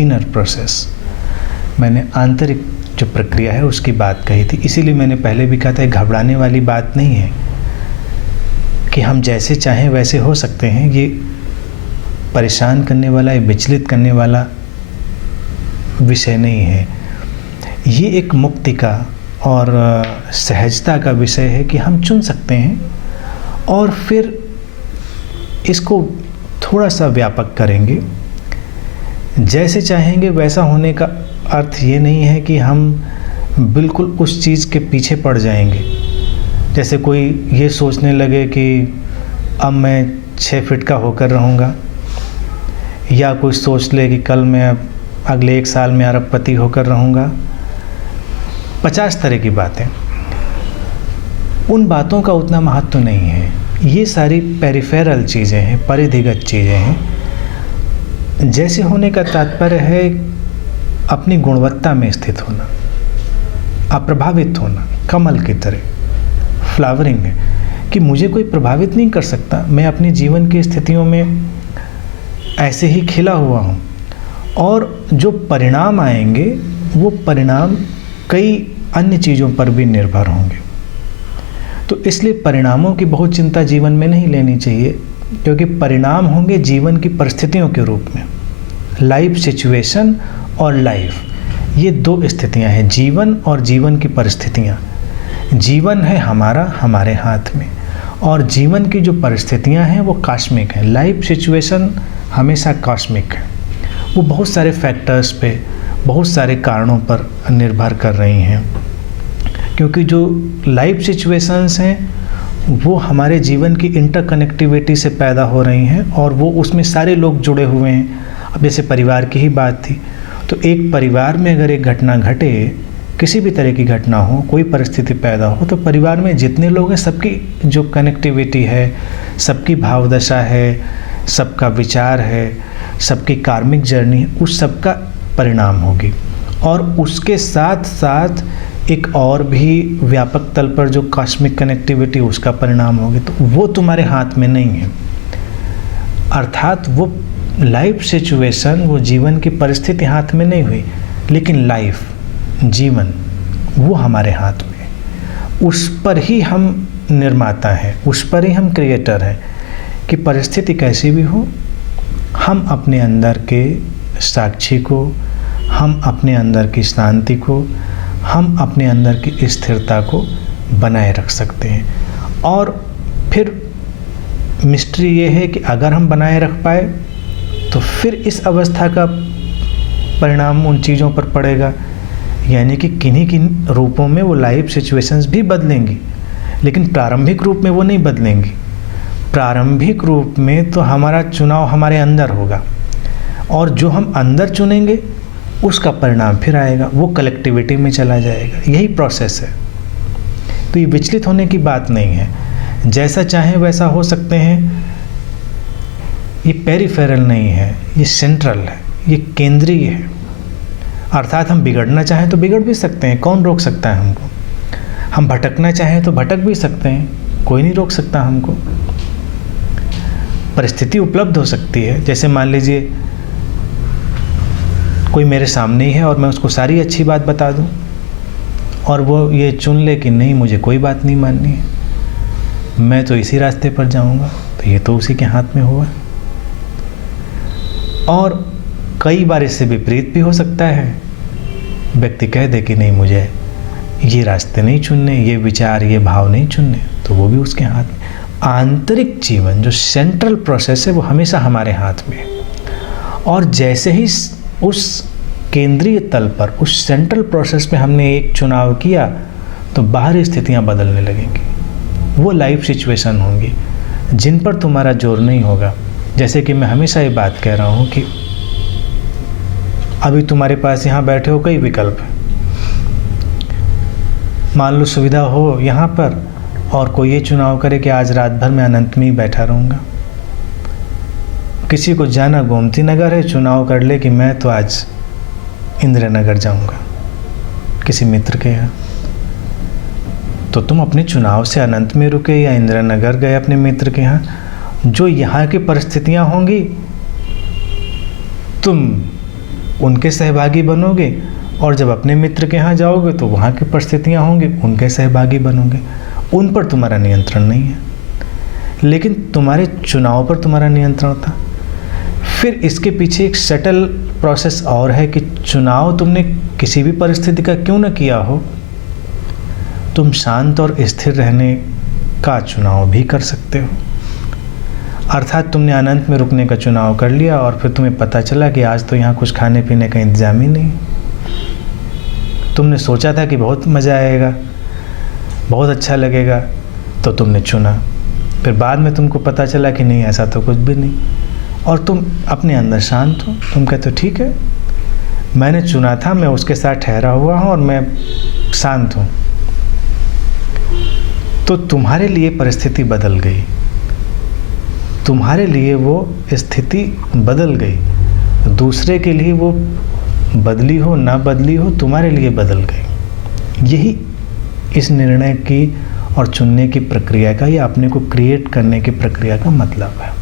Inner process, मैंने आंतरिक जो प्रक्रिया है उसकी बात कही थी। इसीलिए मैंने पहले भी कहा था, घबराने वाली बात नहीं है कि हम जैसे चाहें वैसे हो सकते हैं। ये परेशान करने वाला, ये विचलित करने वाला विषय नहीं है। ये एक मुक्ति का और सहजता का विषय है कि हम चुन सकते हैं और फिर इसको थोड़ा सा व्यापक करेंगे। जैसे चाहेंगे वैसा होने का अर्थ ये नहीं है कि हम बिल्कुल उस चीज़ के पीछे पड़ जाएंगे। जैसे कोई ये सोचने लगे कि अब मैं 6 फीट का होकर रहूँगा, या कोई सोच ले कि कल मैं अगले 1 साल में अरबपति होकर रहूँगा। 50 तरह की बातें, उन बातों का उतना महत्व नहीं है। ये सारी पेरिफेरल चीज़ें हैं, परिधिगत चीज़ें हैं। जैसे होने का तात्पर्य है अपनी गुणवत्ता में स्थित होना, अप्रभावित होना, कमल की तरह फ्लावरिंग है कि मुझे कोई प्रभावित नहीं कर सकता। मैं अपनी जीवन की स्थितियों में ऐसे ही खिला हुआ हूँ, और जो परिणाम आएंगे वो परिणाम कई अन्य चीज़ों पर भी निर्भर होंगे। तो इसलिए परिणामों की बहुत चिंता जीवन में नहीं लेनी चाहिए, क्योंकि परिणाम होंगे जीवन की परिस्थितियों के रूप में। लाइफ सिचुएशन और लाइफ, ये 2 स्थितियां हैं, जीवन और जीवन की परिस्थितियां। जीवन है हमारा, हमारे हाथ में, और जीवन की जो परिस्थितियां हैं वो कॉस्मिक हैं। लाइफ सिचुएशन हमेशा कॉस्मिक है, वो बहुत सारे फैक्टर्स पे, बहुत सारे कारणों पर निर्भर कर रही हैं। क्योंकि जो लाइफ सिचुएशंस हैं वो हमारे जीवन की इंटरकनेक्टिविटी से पैदा हो रही हैं, और वो उसमें सारे लोग जुड़े हुए हैं। अब जैसे परिवार की ही बात थी, तो एक परिवार में अगर एक घटना घटे, किसी भी तरह की घटना हो, कोई परिस्थिति पैदा हो, तो परिवार में जितने लोग हैं सबकी जो कनेक्टिविटी है, सबकी भावदशा है, सबका विचार है, सबकी कार्मिक जर्नी है, उस सबका परिणाम होगी। और उसके साथ साथ एक और भी व्यापक तल पर जो कॉस्मिक कनेक्टिविटी, उसका परिणाम होगी। तो वो तुम्हारे हाथ में नहीं है। अर्थात वो लाइफ सिचुएशन, वो जीवन की परिस्थिति हाथ में नहीं हुई, लेकिन लाइफ, जीवन, वो हमारे हाथ में। उस पर ही हम निर्माता हैं, उस पर ही हम क्रिएटर हैं कि परिस्थिति कैसी भी हो, हम अपने अंदर के साक्षी को, हम अपने अंदर की शांति को, हम अपने अंदर की स्थिरता को बनाए रख सकते हैं। और फिर मिस्ट्री ये है कि अगर हम बनाए रख पाए तो फिर इस अवस्था का परिणाम उन चीज़ों पर पड़ेगा, यानी कि किन्हीं किन रूपों में वो लाइफ सिचुएशंस भी बदलेंगी, लेकिन प्रारंभिक रूप में वो नहीं बदलेंगी। प्रारंभिक रूप में तो हमारा चुनाव हमारे अंदर होगा, और जो हम अंदर चुनेंगे उसका परिणाम फिर आएगा, वो कलेक्टिविटी में चला जाएगा। यही प्रोसेस है। तो ये विचलित होने की बात नहीं है। जैसा चाहें वैसा हो सकते हैं। ये पेरिफेरल नहीं है, ये सेंट्रल है, ये केंद्रीय है। अर्थात हम बिगड़ना चाहें तो बिगड़ भी सकते हैं, कौन रोक सकता है हमको। हम भटकना चाहें तो भटक भी सकते हैं, कोई नहीं रोक सकता हमको। परिस्थिति उपलब्ध हो सकती है। जैसे मान लीजिए कोई मेरे सामने ही है और मैं उसको सारी अच्छी बात बता दूं, और वो ये चुन ले कि नहीं, मुझे कोई बात नहीं माननी है, मैं तो इसी रास्ते पर जाऊंगा, तो ये तो उसी के हाथ में हुआ। और कई बार इससे विपरीत भी हो सकता है, व्यक्ति कह दे कि नहीं, मुझे ये रास्ते नहीं चुनने, ये विचार, ये भाव नहीं चुनने, तो वो भी उसके हाथ में। आंतरिक जीवन जो सेंट्रल प्रोसेस है वो हमेशा हमारे हाथ में है। और जैसे ही उस केंद्रीय तल पर, उस सेंट्रल प्रोसेस में हमने एक चुनाव किया, तो बाहरी स्थितियां बदलने लगेंगी। वो लाइफ सिचुएशन होंगी जिन पर तुम्हारा जोर नहीं होगा। जैसे कि मैं हमेशा ये बात कह रहा हूँ कि अभी तुम्हारे पास यहाँ बैठे हो कई विकल्प हैं। मान लो सुविधा हो यहाँ पर, और कोई ये चुनाव करे कि आज रात भर मैं अनंत में ही बैठा रहूँगा। किसी को जाना गोमती नगर है, चुनाव कर ले कि मैं तो आज इंदिरा नगर जाऊँगा किसी मित्र के यहाँ। तो तुम अपने चुनाव से अनंत में रुके या इंदिरा नगर गए अपने मित्र के यहाँ, जो यहाँ की परिस्थितियाँ होंगी तुम उनके सहभागी बनोगे, और जब अपने मित्र के यहाँ जाओगे तो वहाँ की परिस्थितियाँ होंगी, उनके सहभागी बनोगे। उन पर तुम्हारा नियंत्रण नहीं है, लेकिन तुम्हारे चुनाव पर तुम्हारा नियंत्रण था। फिर इसके पीछे एक सटल प्रोसेस और है कि चुनाव तुमने किसी भी परिस्थिति का क्यों न किया हो, तुम शांत और स्थिर रहने का चुनाव भी कर सकते हो। अर्थात तुमने अनंत में रुकने का चुनाव कर लिया और फिर तुम्हें पता चला कि आज तो यहाँ कुछ खाने पीने का इंतजाम ही नहीं। तुमने सोचा था कि बहुत मज़ा आएगा, बहुत अच्छा लगेगा, तो तुमने चुना। फिर बाद में तुमको पता चला कि नहीं, ऐसा तो कुछ भी नहीं, और तुम अपने अंदर शांत हो। तुम कहते हो ठीक है, मैंने चुना था, मैं उसके साथ ठहरा हुआ हूँ और मैं शांत हूँ। तो तुम्हारे लिए परिस्थिति बदल गई, तुम्हारे लिए वो स्थिति बदल गई। दूसरे के लिए वो बदली हो ना बदली हो, तुम्हारे लिए बदल गई। यही इस निर्णय की और चुनने की प्रक्रिया का, या अपने को क्रिएट करने की प्रक्रिया का मतलब है।